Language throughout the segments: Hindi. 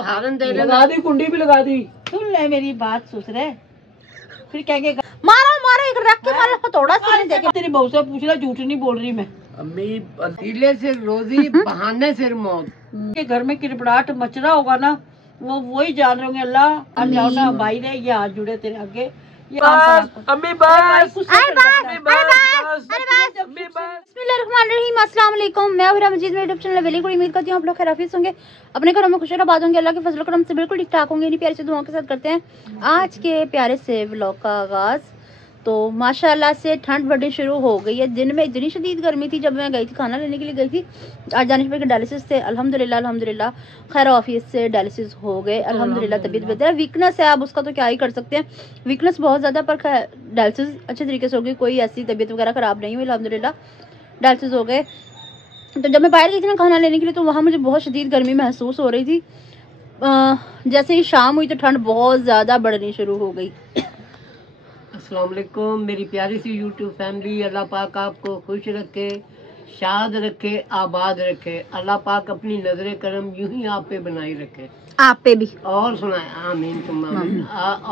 हारन दे लगा दी, कुंडी भी लगा दी। सुन ले मेरी बात ससुरे, फिर कहेंगे मारो मारो एक रख के मारो थोड़ा सा देखे। तेरी बहू से पूछ ले, झूठ नहीं बोल रही मैं। अम्मी हीले से रोजी बहाने से मौत। के घर में किरबड़ाहट मच रहा होगा ना, वो वही जान रहे होंगे। अल्लाह आज जाओ ना भाई ने ये हाथ जुड़े तेरे आगे। ये अम्मी बस, बिस्मिल्लाहिर्रहमानिर्रहीम, अस्सलाम वालेकुम। मैं हुरा मजीद, मेरे यूट्यूब चैनल वेली को उम्मीद करती हूँ आप लोग खैरियत होंगे, अपने घरों में खुश और आबाद होंगे, अल्लाह के फजल करम से बिल्कुल ठीक ठाक होंगे। इन्हीं प्यारे से दुआओं के साथ करते हैं आज के प्यारे से व्लॉग का आगाज़। तो माशाल्लाह से ठंड बढ़नी शुरू हो गई है। दिन में इतनी शदीद गर्मी थी जब मैं गई थी, खाना लेने के लिए गई थी। आज दानिश भाई के डायलिसिस थे, अल्हम्दुलिल्लाह खैर ऑफिस से डायलिसिस हो गए, अल्हम्दुलिल्लाह तबीयत बेहतर है। वीकनेस है, आप उसका तो क्या ही कर सकते हैं, वीकनेस बहुत ज़्यादा, पर डायलिसिस अच्छे तरीके से हो गई, कोई ऐसी तबीयत वगैरह ख़राब नहीं हुई, अल्हम्दुलिल्लाह डायलिसिस हो गए। तो जब मैं बाहर गई थी ना खाना लेने के लिए, तो वहाँ मुझे बहुत शदीद गर्मी महसूस हो रही थी। जैसे ही शाम हुई तो ठंड बहुत ज़्यादा बढ़नी शुरू हो गई। अस्सलाम वालेकुम मेरी प्यारी सी यूट्यूब फैमिली। अल्लाह पाक आपको खुश रखे, शाद रखे, आबाद रखे। अल्लाह पाक अपनी नजर करम यूं ही आप पे बनाई रखे, आप पे भी। और सुनाए आमीन तुम आमीन।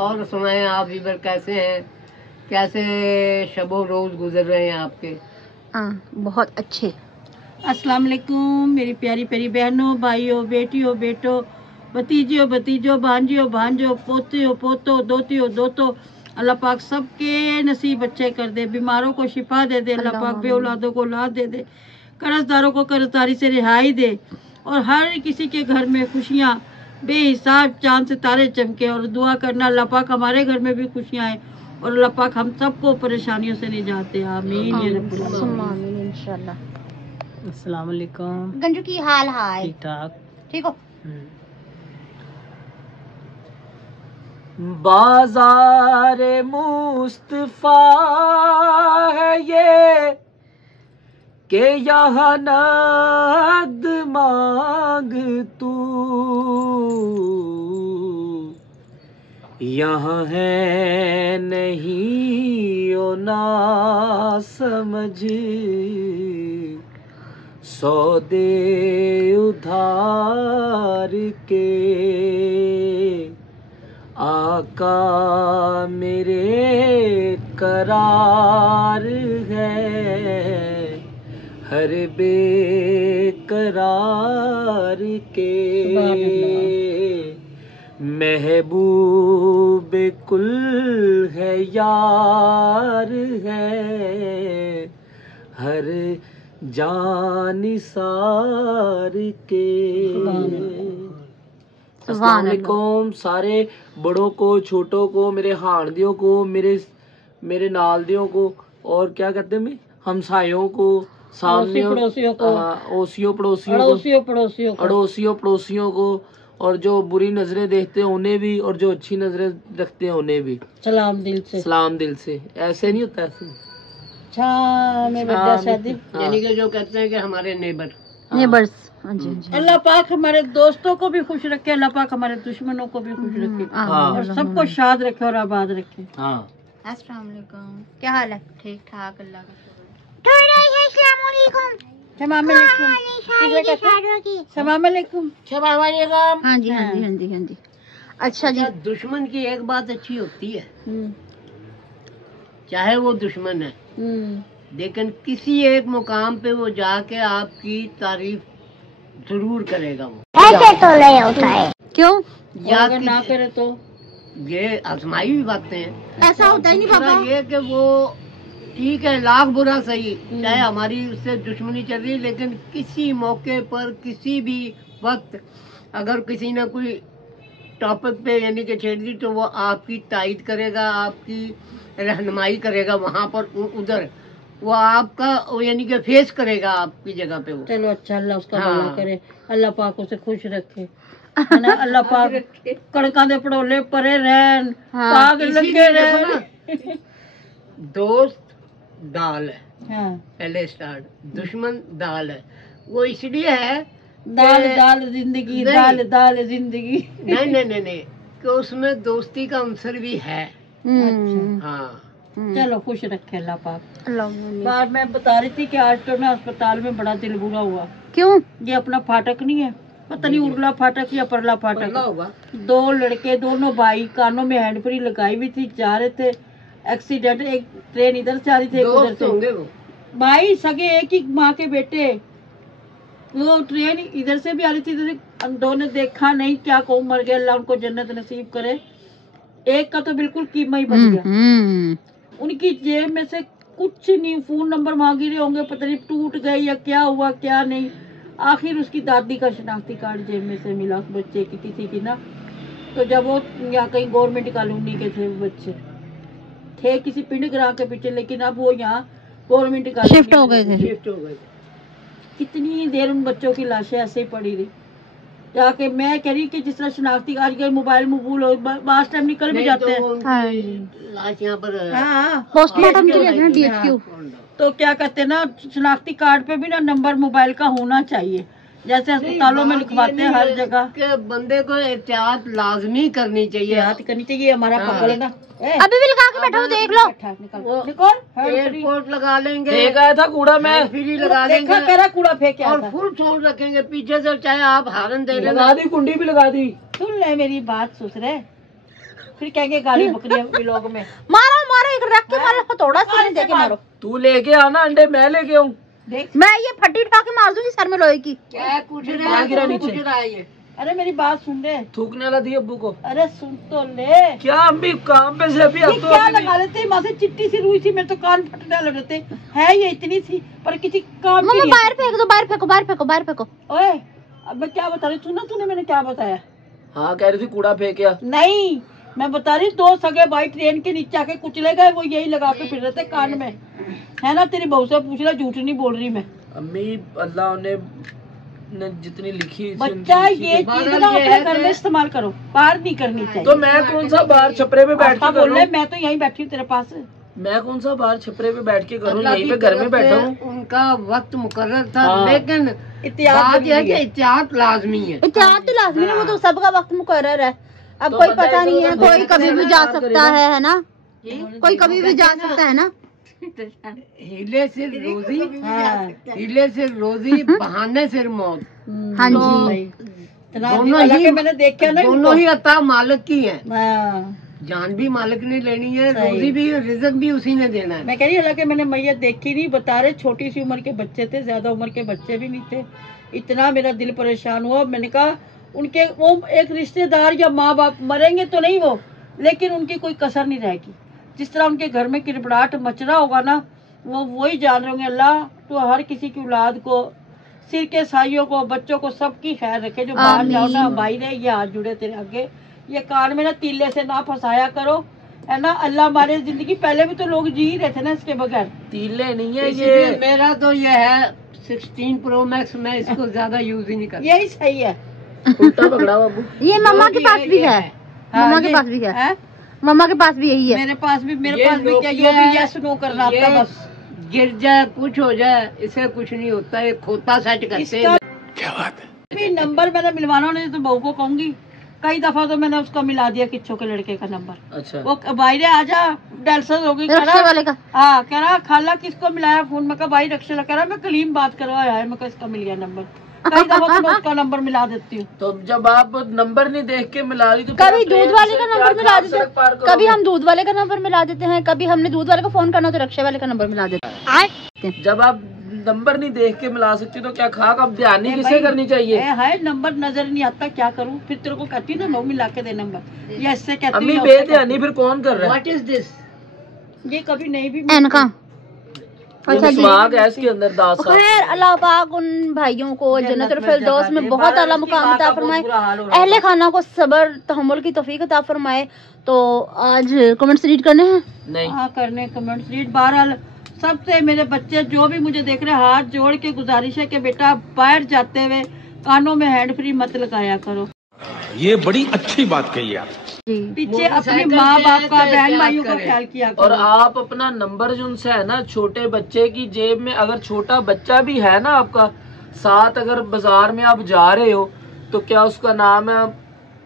और सुनाए आप इधर कैसे हैं, कैसे शबो रोज गुजर रहे हैं आपके? बहुत अच्छे। अस्सलाम वालेकुम मेरी प्यारी प्यारी बहनों, भाइयों, बेटियों, बेटो, भतीजियों, भतीजों, भांजियों, भांजो, पोतियों, पोतो, दोतियों, दोतो। अल्लाह पाक सबके नसीब अच्छे कर दे, बीमारों को शिफा दे दे, अल्लाह पाक बे औलादों को औलाद दे दे, कर्जदारों को कर्जदारी से रिहाई दे, और हर किसी के घर में खुशियाँ बेहिसाब चांद सितारे चमके। और दुआ करना अल्लाह पाक हमारे घर में भी खुशियाँ आए, और अल्लाह पाक हम सबको परेशानियों से निजात दे, आमीन या रब्बुल आलमीन इंशाल्लाह। अस्सलाम वालेकुम गंजू की हाल है? ठीक ठाक, ठीक हो? बाज़ारे मुस्तफा है ये के यहाँ नक़द मांग तू, यहाँ है नहीं ओ ना समझ, सौदे उधार के आका मेरे करार है, हर बेकरार के महबूब कुल है, यार है, हर जानिसार के। अस्सलाम वालेकुम सारे बड़ों को, छोटों को, मेरे हांडियों को, मेरे नालदियों को, और क्या कहते हैं हमसायों को, सामने पड़ोसियों को, ओसियों पड़ोसियों को, और जो बुरी नजरें देखते हैं उन्हें भी, और जो अच्छी नजरें रखते हैं उन्हें भी सलाम दिल से। ऐसे नहीं होता, ऐसे यानी कि जो कहते हैं कि हमारे नेबर्स। अल्लाह पाक हमारे दोस्तों को भी खुश रखे, अल्लाह पाक हमारे दुश्मनों को भी खुश रखे, और सबको शाद रखे और आबाद रखे। अस्सलाम वालेकुम, क्या हाल है? ठीक ठाक, अल्लाह का शुक्र। अस्सलाम वालेकुम। सलाम वालेकुम। हाँ जी हाँ जी हाँ जी हाँ जी। अच्छा जी, दुश्मन की एक बात अच्छी होती है, चाहे वो दुश्मन है, लेकिन किसी एक मुकाम पे वो जाके आपकी तारीफ जरूर करेगा। वो ऐसे तो नहीं होता है, क्यों? या अगर ना करे तो ये आजमाई हुई बातें हैं, ऐसा होता ही नहीं बाबा। ये कि वो ठीक है, लाख बुरा सही, चाहे हमारी उससे दुश्मनी चल रही, लेकिन किसी मौके पर किसी भी वक्त अगर किसी ने कोई टॉपिक पे यानी कि छेड़ दी, तो वो आपकी तायद करेगा, आपकी रहनुमाई करेगा वहाँ पर, उधर वो आपका यानी कि फेस करेगा आपकी जगह पे वो। चलो अच्छा, अल्लाह उसका भला करे, अल्लाह पाक उसे खुश रखे, है ना। अल्लाह पाक कणका दे पड़ोले परे रहन, पाग लगे रहन। दोस्त दाल है, हाँ। पहले स्टार्ट, दुश्मन दाल है, वो इसलिए है दाल दाल जिंदगी, दाल दाल जिंदगी। नहीं कि उसमें दोस्ती का अंसर भी है। हाँ, चलो खुश रखे अल्लाह पाक। बार मैं बता रही थी कि आज तो ना अस्पताल में बड़ा दिल बुरा हुआ। क्यों? ये अपना फाटक नहीं है, पता नहीं उरला फाटक या परला पगला फाटक। होगा। 2 लड़के, दोनों भाई, कानों में हैंड फ्री लगाई हुई थी, जा रहे थे। एक्सीडेंट, एक ट्रेन इधर से आ रही थी, एक उधर दोस्त से। होंगे वो। भाई सगे, एक ही माँ के बेटे। वो ट्रेन इधर से भी आ रही थी, इधर से। दो ने देखा नहीं, क्या कहूँ, मर गया, अल्लाह उनको जन्नत नसीब करे। एक का तो बिल्कुल कीमा ही बच गया। उनकी जेब में से कुछ नहीं, फोन नंबर मांगी रहे होंगे, पता नहीं टूट गए या क्या हुआ क्या नहीं। आखिर उसकी दादी का शनाख्ती कार्ड जेब में से मिला उस बच्चे की, किसी की ना। तो जब वो यहाँ कहीं गवर्नमेंट कॉलोनी के थे, वो बच्चे थे किसी पिंड ग्राम के पीछे, लेकिन अब वो यहाँ गवर्नमेंट कॉलोनी शिफ्ट हो गए थे। शिफ्ट हो गए। कितनी देर उन बच्चों की लाशें ऐसे ही पड़ी रही। जाके मैं कह रही कि जिस तरह शनाख्ती कार्ड के मोबाइल मबूल हो, बास टाइम निकल भी जाते हैं। हाँ। लाश यहाँ पर हाँ, पोस्टमार्टम के लिए ना DHQ। तो क्या कहते हैं ना, शनाख्ती कार्ड पे भी ना नंबर मोबाइल का होना चाहिए, जैसे अस्पतालों में लिखवाते हैं हर जगह। के बंदे को एहतियात लाजमी करनी चाहिए। याद करनी चाहिए। हमारा हाँ। पकड़ है ना। अभी भी लगा के बैठा हूँ, देख लो। वो निकल। एयरपोर्ट लगा लेंगे, फेंक आया था कूड़ा मैं, फ्री लगा देखा देंगे करा कूड़ा फेंक और आया था। फुल छोड़ रखेंगे पीछे से, चाहे आप हारन दे लेना। लगा दी, कुंडी भी लगा दी। सुन ले मेरी बात, सुसरे फिर कहेंगे गाली बकरी लोग में। मारो मारो, एक रख के मारो, थोड़ा सा दे के मारो। तू लेके आना अंडे, मैं लेके आऊँ। देख, मैं ये फट्टी उठा के मार दूंगी सर में लोहे की। क्या कुछ वहाँ गिरा नीचे। कुछ रहा है ये। अरे मेरी बात सुन ले। थूकने वाला दी अब्बू को। अरे सुन तो ले। क्या अम्मी काम पे से अभी ये अब तो क्या अभी लगा लेते हैं, माँ से चिट्टी सी रुई थी, मेरे तो कान फटने लग जाते है। ये इतनी सी पर किसी काम की मम्मा नहीं बाहर फेंक दो, बाहर फेंको, बाहर फेंको, बाहर फेंको। है। ओए अब मैं क्या बता रही, सुना तूने मैंने क्या बताया? हाँ कह रही थी कूड़ा फेंक गया। नहीं, मैं बता रही 2 सगे भाई ट्रेन के नीचे आके कुचले गए, वो यही लगा के फिर रहे थे कान में, है ना। तेरी बहू से पूछ ले, झूठ नहीं बोल रही मैं। अम्मी अल्लाह ने जितनी लिखी थी उनकी बच्चा लिखी ये थी। चीज ना अपने घर में इस्तेमाल करो, बाहर नहीं करनी चाहिए। तो मैं कौन सा बाहर छपरे पे बैठ के बोल करूँ? रहे, मैं तो यहीं बैठी हूँ तेरे पास। मैं कौन सा बाहर छपरे पे बैठ के करूँ? अल्लाह यहीं की पे घर में तरफ बैठा से हूँ। उनका वक्त मुकर्रर था, हाँ। लेकिन एहतियात बात यह है जरूरी कि है। एहतियात लाजमी है। एहतियात तो लाजमी है, वो तो सबका वक्त मुकर्रर है। अब तो कोई बंदा पता नहीं है, इधर-उधर कोई कभी भी जा सकता है ना। कोई कभी भी जा सकता है ना। हिले सिर रोजी, हाँ। हिले सिर रोजी, बहाने सिर मौत। हाँ तो जी। दोनों ही मैंने देखा ना दोनों ही अता मालिक की है। हाँ। जान भी मालिक ने लेनी है, सही। रोजी भी, रिजक भी उसी ने देना है। मैं कह रही हालांकि मैंने मैयत देखी नहीं, बता रहे छोटी सी उम्र के बच्चे थे, ज्यादा उम्र के बच्चे भी नहीं थे। इतना मेरा दिल परेशान हुआ। मैंने कहा उनके वो एक रिश्तेदार या माँ बाप मरेंगे तो नहीं वो, लेकिन उनकी कोई कसर नहीं रहेगी। जिस तरह उनके घर में किरबड़ाहट मच रहा होगा ना, वो वही जान रहे होंगे। अल्लाह तो हर किसी की औलाद को, सिर के साइयों को, बच्चों को, सबकी खैर रखे। जो बाहर जाओ ना भाई रे, ये हाथ जुड़े तेरे आगे, ये कान में ना तीले से ना फंसाया करो, है ना। अल्लाह हमारे जिंदगी, पहले भी तो लोग जी रहे थे ना इसके बगैर। तीले नहीं है इसीलिए ये। मेरा तो ये है 16 प्रो मैक्स, मैं इसको ज्यादा यूज ही नहीं करता। यही सही है। उल्टा पकड़ा बाबू। ये मम्मा के पास भी है, हाँ, मम्मा के ये- पास भी है, हैं? मम्मा के पास भी यही है। मेरे पास भी ये क्या, नोकिया जो भी है, यस नो कर रहा ये था बस। गिर जाए कुछ हो जाए, इसे कुछ नहीं होता, ये खोता सेट करते इसका हैं। क्या बात है? भी नंबर मैंने मिलवाना नहीं तो बहू को कहूंगी। कई दफा तो मैंने उसका मिला दिया, किच्चो के लड़के का नंबर। अच्छा वो भाई रे आजा, डेल्सन हो गई, कह रिक्शे रहा वाले का। हाँ, कह रहा खाला किसको मिलाया फोन में? कहा भाई रक्षा कह रहा मैं कलीम बात करवाया है। मैं कहा इसका मिल गया नंबर। कई दफा तो मैं उसका नंबर मिला देती हूँ। तो जब आप नंबर नहीं देख के मिला रही तो कभी क्या दूध वाले का क्या नंबर मिला खास देते सड़क पार हैं, करोगे? कभी हम दूध वाले का नंबर मिला देते हैं, कभी हमने दूध वाले को फोन करना तो रिक्शे वाले का नंबर मिला देते हैं। जब आप नंबर नहीं देख के मिला सकती तो क्या खाक अब ध्यान किसे करनी चाहिए? है नंबर नजर नहीं आता, क्या करूँ? फिर तेरे को कहती हूँ ना, बहू मिला के दे नंबर, या इससे कहती अम्मी हूँ, या उससे बेध्यानी फिर कौन कर रहा है? What is this? कहती हूँ। ये कभी नहीं भी एनका। अच्छा जी। सुहाग है इसके अंदर दास साहब। खैर अल्लाह पाक उन भाइयों को जन्नतुल फिरदौस में बहुत आला मुकाम अता फरमाए, अहले खाना को सब्र तहम्मुल की तौफीक अता फरमाए। तो आज कमेंट्स रीड करने हैं। नहीं हाँ करने कमेंट्स रीड। बहरहाल सबसे मेरे बच्चे जो भी मुझे देख रहे हैं, हाथ जोड़ के गुजारिश है कि बेटा बाहर जाते हुए कानों में हैंड फ्री मत लगाया करो। ये बड़ी अच्छी बात कही आप। जी। पीछे अपने मोटरसाइकिल माँ से बाप का, तो बहन एहतियात भाइयों का करें। ख्याल किया और करो। आप अपना नंबर जो उनसे है ना, छोटे बच्चे की जेब में, अगर छोटा बच्चा भी है ना आपका साथ, अगर बाजार में आप जा रहे हो तो क्या उसका नाम है,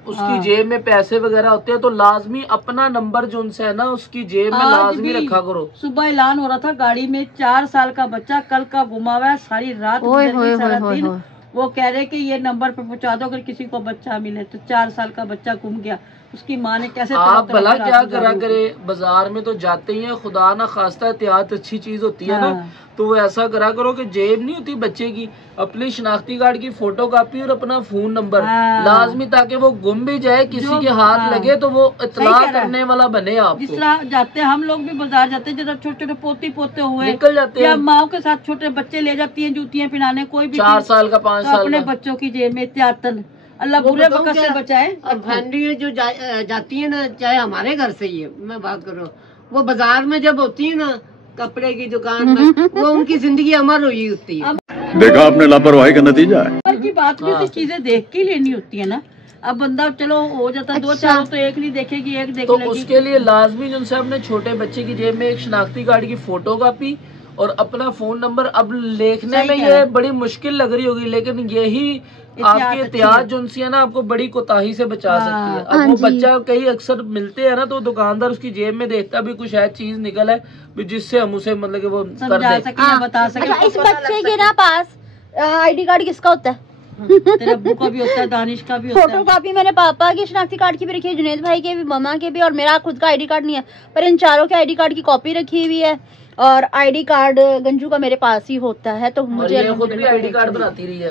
उसकी हाँ। जेब में पैसे वगैरह होते हैं तो लाजमी अपना नंबर जो उनसे है ना उसकी जेब में आज लाजमी भी रखा करो। सुबह ऐलान हो रहा था गाड़ी में, 4 साल का बच्चा कल का गुमा हुआ है, सारी रात ओए गुजर होए गई, सारा होए दिन। होए। वो कह रहे कि ये नंबर पे पहुंचा दो, अगर किसी को बच्चा मिले तो 4 साल का बच्चा गुम गया, उसकी माँ ने कैसे आप भला क्या करा करे, बाजार में तो जाते ही है, खुदा ना खास्ता एहतियात अच्छी चीज होती है ना, तो वो ऐसा करा करो कि जेब नहीं होती बच्चे की, अपनी शनाख्ती कार्ड की फोटो कॉपी और अपना फोन नंबर लाजमी, ताकि वो गुम भी जाए, किसी के हाथ लगे तो वो इतला करने वाला बने। आप जिस तरह जाते हैं हम लोग भी बाजार जाते हैं, जब छोटे छोटे पोती पोते हुए निकल जाते हैं, माओ के साथ छोटे बच्चे ले जाती हैं जूतियाँ पहनाने, कोई भी 4 साल का 5 साल अपने बच्चों की जेब में एहतियातन, अल्लाह बुरे वक्त से बचाए। और फैमिली जो जाती है ना, चाहे हमारे घर से ही है, मैं बात कर रहा हूँ, वो बाजार में जब होती है ना कपड़े की दुकान में, वो उनकी जिंदगी अमर हुई होती है। देखा आपने लापरवाही का नतीजा है। की बात भी चीजें देख के लेनी होती है ना। अब बंदा चलो हो जाता है 2-4 तो एक नहीं देखेगी, एक देख तो उसके लिए लाजमी जिनसे अपने छोटे बच्चे की जेब में एक शनाख्ती कार्ड की फोटो कॉपी और अपना फोन नंबर, अब लिखने में ये बड़ी मुश्किल लग रही होगी, लेकिन यही आपकी एहतियात जो उनसे है ना, आपको बड़ी कोताही से बचा सकती है। अब वो बच्चा कहीं अक्सर मिलते हैं ना, तो दुकानदार उसकी जेब में देखता भी कुछ है चीज निकल है जिससे हम उसे मतलब कि वो समझा सके, बता सके। इस बच्चे के ना पास आईडी कार्ड किसका होता है? तेरे अब्बू का भी होता है, दानिश का भी होता है। फोटो कॉपी मैंने पापा की शनाख्ती कार्ड की भी रखी है, जुनेद भाई के भी, मम्मा के भी, और मेरा खुद का आईडी कार्ड नहीं है, पर इन चारों के आईडी कार्ड की कॉपी रखी हुई है। और आईडी कार्ड गंजू का मेरे पास ही होता है, तो मुझे खुद भी आईडी कार्ड बनाती रही है।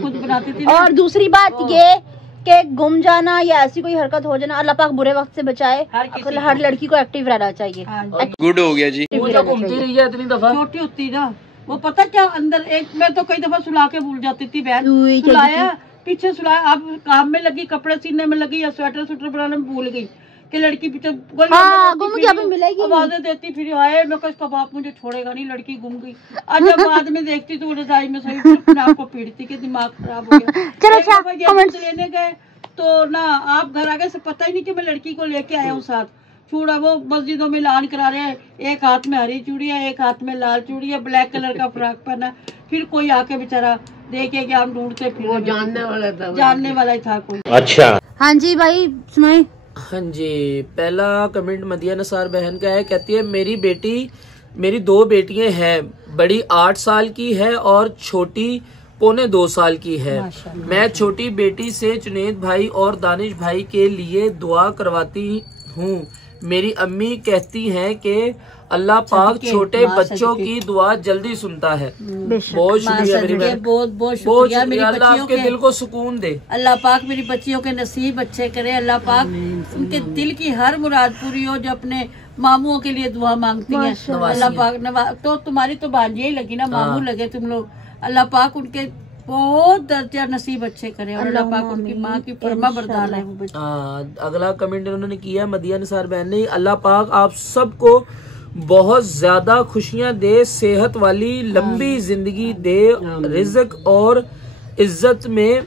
खुद बनाती थी। और दूसरी बात ये कि गुम जाना या ऐसी कोई हरकत हो जाना, अल्लाह पाक बुरे वक्त से बचाए। हर लड़की को एक्टिव रहना चाहिए। गुड हो गया जी। घूमती रही है इतनी दफा, छोटी होती ना, वो पता क्या अंदर एक, मैं तो कई दफा सुला के भूल जाती थी बहन, सुलाया पीछे सुलाया, अब काम में लगी, कपड़े सीने में लगी या स्वेटर बनाने में भूल गई कि लड़की पीछे आवाजें देती फिर आए, मैं इसका बाप मुझे छोड़ेगा नहीं, लड़की गुम गई। और जब बाद में देखती तो रजाई में सही अपने आप को पीटती कि दिमाग खराब हो गया। लेने गए तो ना आप घर आगे से पता ही नहीं कि मैं लड़की को लेके आया हूँ साथ। चूड़ा वो मस्जिदों में ऐलान करा रहे हैं, एक हाथ में हरी चूड़ी है, एक हाथ में लाल चूड़ी है, ब्लैक कलर का फ्रॉक पहना। फिर कोई आके बेचारा देखे कि हम ढूंढते फिर, वो जानने वाला ही था कोई। अच्छा, हाँ जी भाई सुनाए। हाँ जी, पहला कमेंट मदिया नसार बहन का है, कहती है मेरी 2 बेटियां हैं, बड़ी 8 साल की है और छोटी 1.25 साल की है। मैं छोटी बेटी से जुनेद भाई और दानिश भाई के लिए दुआ करवाती हूँ। मेरी अम्मी कहती हैं कि अल्लाह पाक छोटे बच्चों की दुआ जल्दी सुनता है। बहुत शुक्रिया मेरी बहन, बहुत शुक्रिया मेरी अल्लाह आपके दिल को सुकून दे। अल्लाह पाक मेरी बच्चियों के नसीब अच्छे करे, अल्लाह पाक उनके दिल की हर मुराद पूरी हो, जो अपने मामुओं के लिए दुआ मांगती हैं। अल्लाह पाक तो तुम्हारी तो भांजी ही लगी ना, मामू लगे तुम लोग। अल्लाह पाक उनके बहुत दर्जा नसीब अच्छे करे और अल्लाह पाक उनकी माँ की फरमा बरदार है। अगला कमेंट उन्होंने किया मदिया निसार बहन ने, अल्लाह पाक आप सबको बहुत ज्यादा खुशियां दे, सेहत वाली लंबी जिंदगी दे, रिज़्क और इज्जत में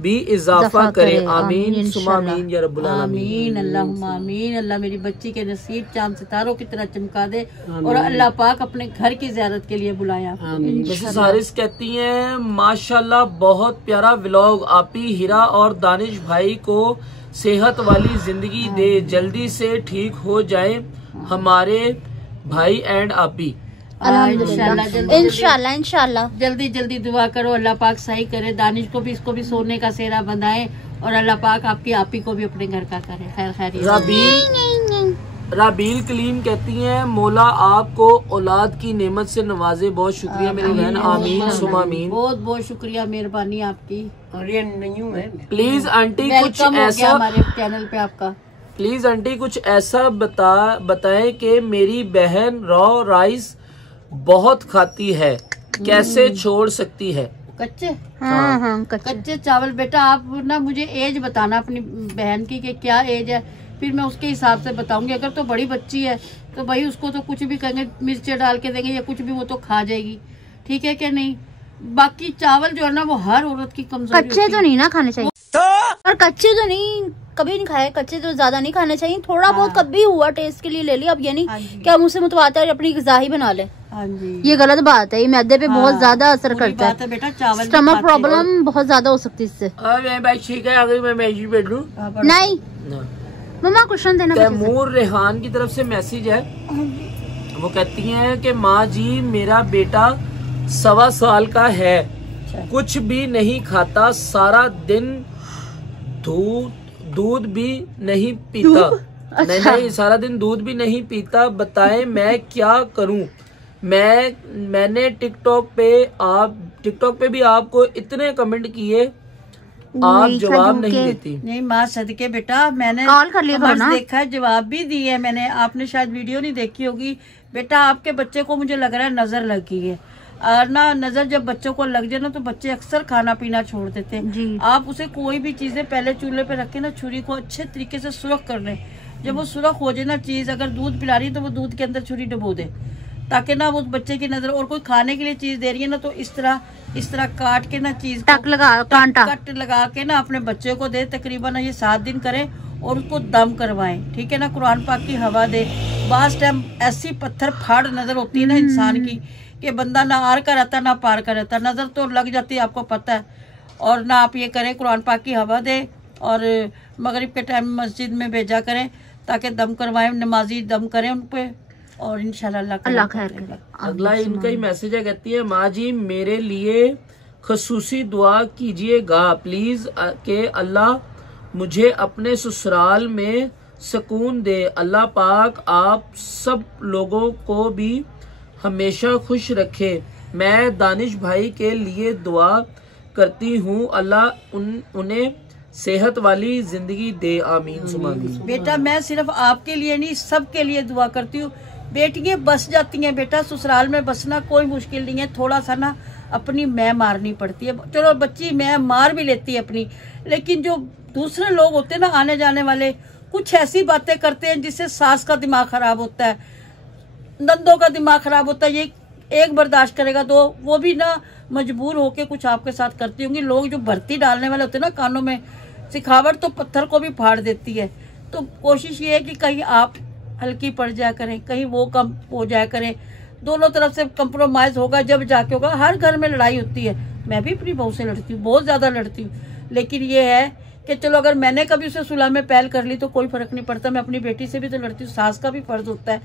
भी इजाफा करे। आमीन सुमा आमीन या रब्बुल आमीन। अल्लाहुम्मा आमीन। अल्लाह मेरी बच्ची के नसीब चांद सितारों की तरह चमका दे और अल्लाह पाक अपने घर की ज़ियारत के लिए बुलाया। सारिस कहती हैं माशाल्लाह बहुत प्यारा व्लॉग, आपी हिरा और दानिश भाई को सेहत वाली जिंदगी दे, जल्दी से ठीक हो जाए हमारे भाई एंड आपी। इंशाल्लाह इंशाल्लाह जल्दी जल्दी दुआ करो, अल्लाह पाक सही करे। दानिश को भी, इसको भी सोने का सेहरा बनाए और अल्लाह पाक आपकी आपी को भी अपने घर का करे। खैर खैर। राबील कलीम कहती हैं मौला आपको औलाद की नेमत से नवाजे, बहुत शुक्रिया मेरी बहन। आमीन सुमा आमीन। बहुत बहुत शुक्रिया, मेहरबानी आपकी। और ये नहीं है प्लीज आंटी कुछ ऐसा हमारे चैनल पे आपका, प्लीज आंटी कुछ ऐसा बताएं कि मेरी बहन रॉ राइस बहुत खाती है, कैसे छोड़ सकती है? कच्चे हाँ, कच्चे चावल। बेटा आप ना मुझे एज बताना अपनी बहन की कि क्या एज है, फिर मैं उसके हिसाब से बताऊंगी। अगर तो बड़ी बच्ची है तो भाई उसको तो कुछ भी कहेंगे, मिर्च डाल के देंगे या कुछ भी, वो तो खा जाएगी, ठीक है क्या नहीं। बाकी चावल जो है ना वो हर औरत की कमजोरी। कच्चे तो नहीं ना खाने चाहिए, और कच्चे तो नहीं कभी नहीं खाए, कच्चे तो ज्यादा नहीं खाने चाहिए। थोड़ा बहुत कभी हुआ टेस्ट के लिए ले लिया, अब ये नहीं कि हम उसे मुतवातिर अपनी ग़िज़ा ही बना ले। ये गलत बात है, ये मैदे पे बहुत ज्यादा असर करता है बेटा। चावल स्टमक प्रॉब्लम बहुत ज्यादा हो सकती है इससे। ठीक है, अगर मैं मैगी बैठ लूं नहीं मम्मा क्वेश्चन देना। तैमूर रेहान की तरफ से मैसेज है, वो कहती हैं कि माँ जी मेरा बेटा 1.25 साल का है अच्छा। कुछ भी नहीं खाता, सारा दिन दूध भी नहीं पीता। नहीं, सारा दिन दूध भी नहीं पीता। बताएं मैं क्या करूं? मैंने टिकटॉक पे भी आपको इतने कमेंट किए, आप जवाब नहीं देती। नहीं माँ सदके बेटा, मैंने कॉल कर लिया कमेंट्स देखा है, जवाब भी दिए है मैंने। आपने शायद वीडियो नहीं देखी होगी बेटा। आपके बच्चे को मुझे लग रहा है नजर लग गई है। और ना नजर जब बच्चों को लग जाए ना तो बच्चे अक्सर खाना पीना छोड़ देते हैं। आप उसे कोई भी चीजें पहले चूल्हे पे रखे ना, छुरी को अच्छे तरीके से सुरख कर ले। जब वो सुरख हो जाए ना चीज, अगर दूध पिला रही है तो वो दूध के अंदर छुरी डुबो दे, ताकि ना उस बच्चे की नजर, और कोई खाने के लिए चीज दे रही है ना तो इस तरह काट के ना चीज कट लगा के ना अपने बच्चे को दे। तकरीबन ये 7 दिन करें और उसको दम करवाएं, ठीक है ना। कुरान पाक की हवा दे। बास टाइम ऐसी पत्थर फाड़ नजर होती है ना इंसान की कि बंदा ना आर का रहता ना पार का रहता, नजर तो लग जाती है, आपको पता है। और ना आप ये करें, कुरान पाक की हवा दे और मगरिब के टाइम मस्जिद में भेजा करें ताकि दम करवाएं, नमाजी दम करें उन पे, और इंशाल्लाह अल्लाह खैर करे। अगला इनका ही मैसेज है, कहती है माँ जी मेरे लिए खसूसी दुआ कीजिएगा प्लीज के अल्लाह मुझे अपने ससुराल में सुकून दे। अल्लाह पाक आप सब लोगों को भी हमेशा खुश रखे। मैं दानिश भाई के लिए दुआ करती हूँ, अल्लाह उन्हें सेहत वाली जिंदगी दे, आमीन सुमा आमीन। बेटा मैं सिर्फ आपके लिए नहीं, सबके लिए दुआ करती हूँ। बेटियां बस जाती हैं बेटा, ससुराल में बसना कोई मुश्किल नहीं है। थोड़ा सा ना अपनी मैं मारनी पड़ती है, चलो बच्ची मैं मार भी लेती है अपनी, लेकिन जो दूसरे लोग होते हैं ना आने जाने वाले, कुछ ऐसी बातें करते हैं जिससे सास का दिमाग खराब होता है, नंदों का दिमाग खराब होता है। ये एक बर्दाश्त करेगा तो वो भी ना मजबूर होके कुछ आपके साथ करती होंगी। लोग जो भर्ती डालने वाले होते हैं ना कानों में, सिखावट तो पत्थर को भी फाड़ देती है। तो कोशिश ये है कि कहीं आप हल्की पड़ जाया करें, कहीं वो कम हो जाया करें। दोनों तरफ से कंप्रोमाइज होगा जब जाके होगा। हर घर में लड़ाई होती है, मैं भी अपनी बहू से लड़ती हूँ, बहुत ज्यादा लड़ती हूँ। लेकिन ये है कि चलो अगर मैंने कभी उसे सुलह में पहल कर ली तो कोई फर्क नहीं पड़ता। मैं अपनी बेटी से भी तो लड़ती हूँ। सास का भी फर्ज होता है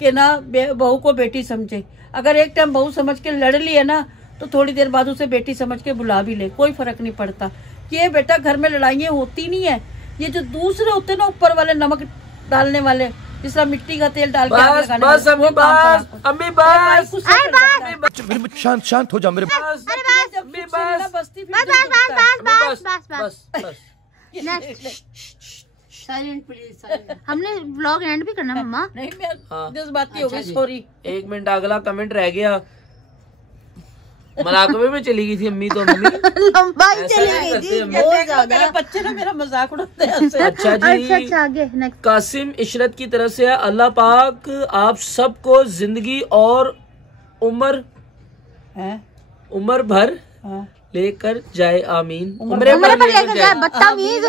कि ना बहू को बेटी समझे। अगर एक टाइम बहू समझ के लड़ ली है ना तो थोड़ी देर बाद उसे बेटी समझ के बुला भी ले, कोई फर्क नहीं पड़ता। ये बेटा घर में लड़ाइयाँ होती नहीं है। ये जो दूसरे होते हैं ना ऊपर वाले नमक डालने वाले, जिस तरह मिट्टी का तेल डाल के शांत हो जा मेरे साइलेंट प्लीज। हमने व्लॉग एंड भी करना मम्मा। नहीं मैं जज्बाती हो गई, सॉरी। 1 मिनट अगला कमेंट रह गया। मजाक में चली गई थी अम्मी, तो अम्मी लंबा ही चली गई थी बहुत ज्यादा। बच्चे ना मेरा मजाक उड़ाते हैं। अच्छा जी, अच्छा आगे नेक्स्ट। कासिम इशरत की तरफ से अल्लाह पाक आप सबको जिंदगी और उम्र भर लेकर जाए, आमीन। उम्र भर लेकर जाए, बदतमीज।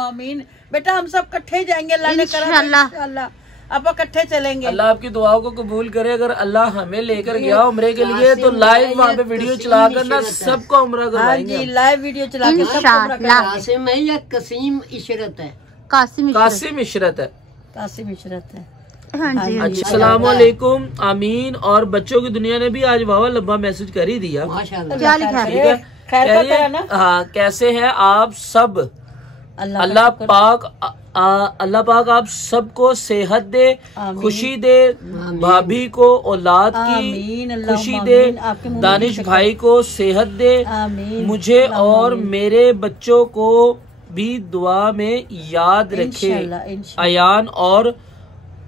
आमीन। बेटा हम सब इकट्ठे जाएंगे, अल्लाह ने करा इंशाल्लाह आप इकट्ठे चलेंगे। अल्लाह आपकी दुआओं को कबूल करे। अगर अल्लाह हमें लेकर गया उम्रे के लिए तो लाइव वहाँ पे वीडियो चलाकर ना सबको उम्रा करवाएंगे। हाँ जी, लाइव वीडियो चला के कासिम है या कसीम इशरत है? कासिम इशरत है। कासिम इशरत है। हाँ जी। अस्सलाम वालेकुम, आमीन। और बच्चों की दुनिया ने भी आज वावा लंबा मैसेज कर ही दिया। माशाल्लाह। क्या लिखा है? हाँ, कैसे हैं आप सब? अल्लाह पाक आप सबको सेहत दे, खुशी दे, भाभी को औलाद की खुशी दे, दानिश भाई को सेहत दे, मुझे और मेरे बच्चों को भी दुआ में याद रखे। अयान और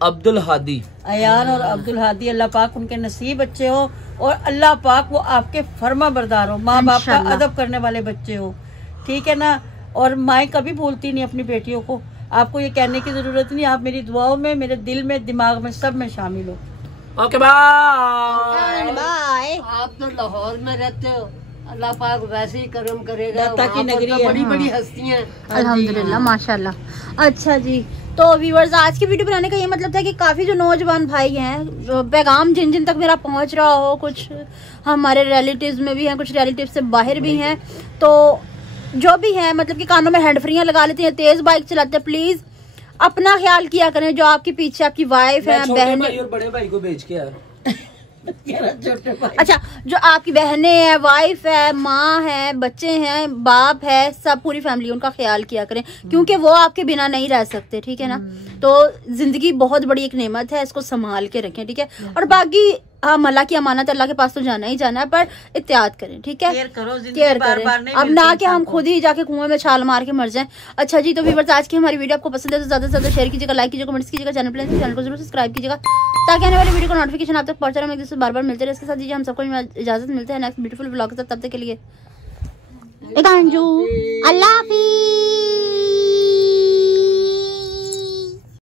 अब्दुल हादी। अल्लाह पाक उनके नसीब अच्छे हो और अल्लाह पाक वो आपके फर्मा बरदार हो, माँ बाप का अदब करने वाले बच्चे हो, ठीक है ना। और माएँ कभी भूलती नहीं अपनी बेटियों को। आपको ये कहने की जरूरत नहीं, आप मेरी दुआओं में, मेरे दिल में, दिमाग में, सब में शामिल हो। Okay bye. आप तो लाहौर में रहते हो, अल्लाह पाक वैसे ही करम करेगा। दाता की नगरी है, बड़ी बड़ी हस्तियाँ अल्हम्दुलिल्लाह माशाल्लाह। अच्छा जी, तो व्यूअर्स आज की वीडियो बनाने का ये मतलब था कि काफ़ी जो नौजवान भाई हैं, पैगाम जिन जिन तक मेरा पहुंच रहा हो, कुछ हमारे रिलेटिव्स में भी हैं, कुछ रिलेटिव से बाहर भी हैं, तो जो भी है मतलब कि कानों में हैंड फ्रीयाँ लगा लेते हैं, तेज बाइक चलाते हैं, प्लीज अपना ख्याल किया करें। जो आपके पीछे आपकी वाइफ है, बहन और बड़े भाई को भेज के यार छोटे भाई। अच्छा, जो आपकी बहनें हैं, वाइफ है, माँ है, बच्चे हैं, बाप है, सब पूरी फैमिली, उनका ख्याल किया करें क्योंकि वो आपके बिना नहीं रह सकते, ठीक है ना। तो जिंदगी बहुत बड़ी एक नेमत है, इसको संभाल के रखें, ठीक है। और बाकी हम अल्लाह की अमानत, अल्लाह के पास तो जाना ही जाना है, पर एहतियात करें, ठीक है, केयर करो, केयर करें। अब ना कि हम खुद ही जाके कुएं में छाल मार के मर जाएं। अच्छा जी, तो व्यूअर्स, आज की हमारी वीडियो आपको पसंद है तो ज्यादा से ज्यादा शेयर कीजिएगा, लाइक कीजिएगा, कमेंट्स कीजिएगा, चैनल को जरूर सब्सक्राइब कीजिएगा ताकि आने वाली वीडियो को नोटिफिकेशन आप तक पहुंच रहा है। हम एक दूसरे बार बार मिलते रहे। इसके साथ दीजिए हम सबको इजाजत, मिलते हैं नेक्स्ट ब्यूटीफुल व्लॉग के साथ। तब तक के लिए अल्लाह हाफिज़।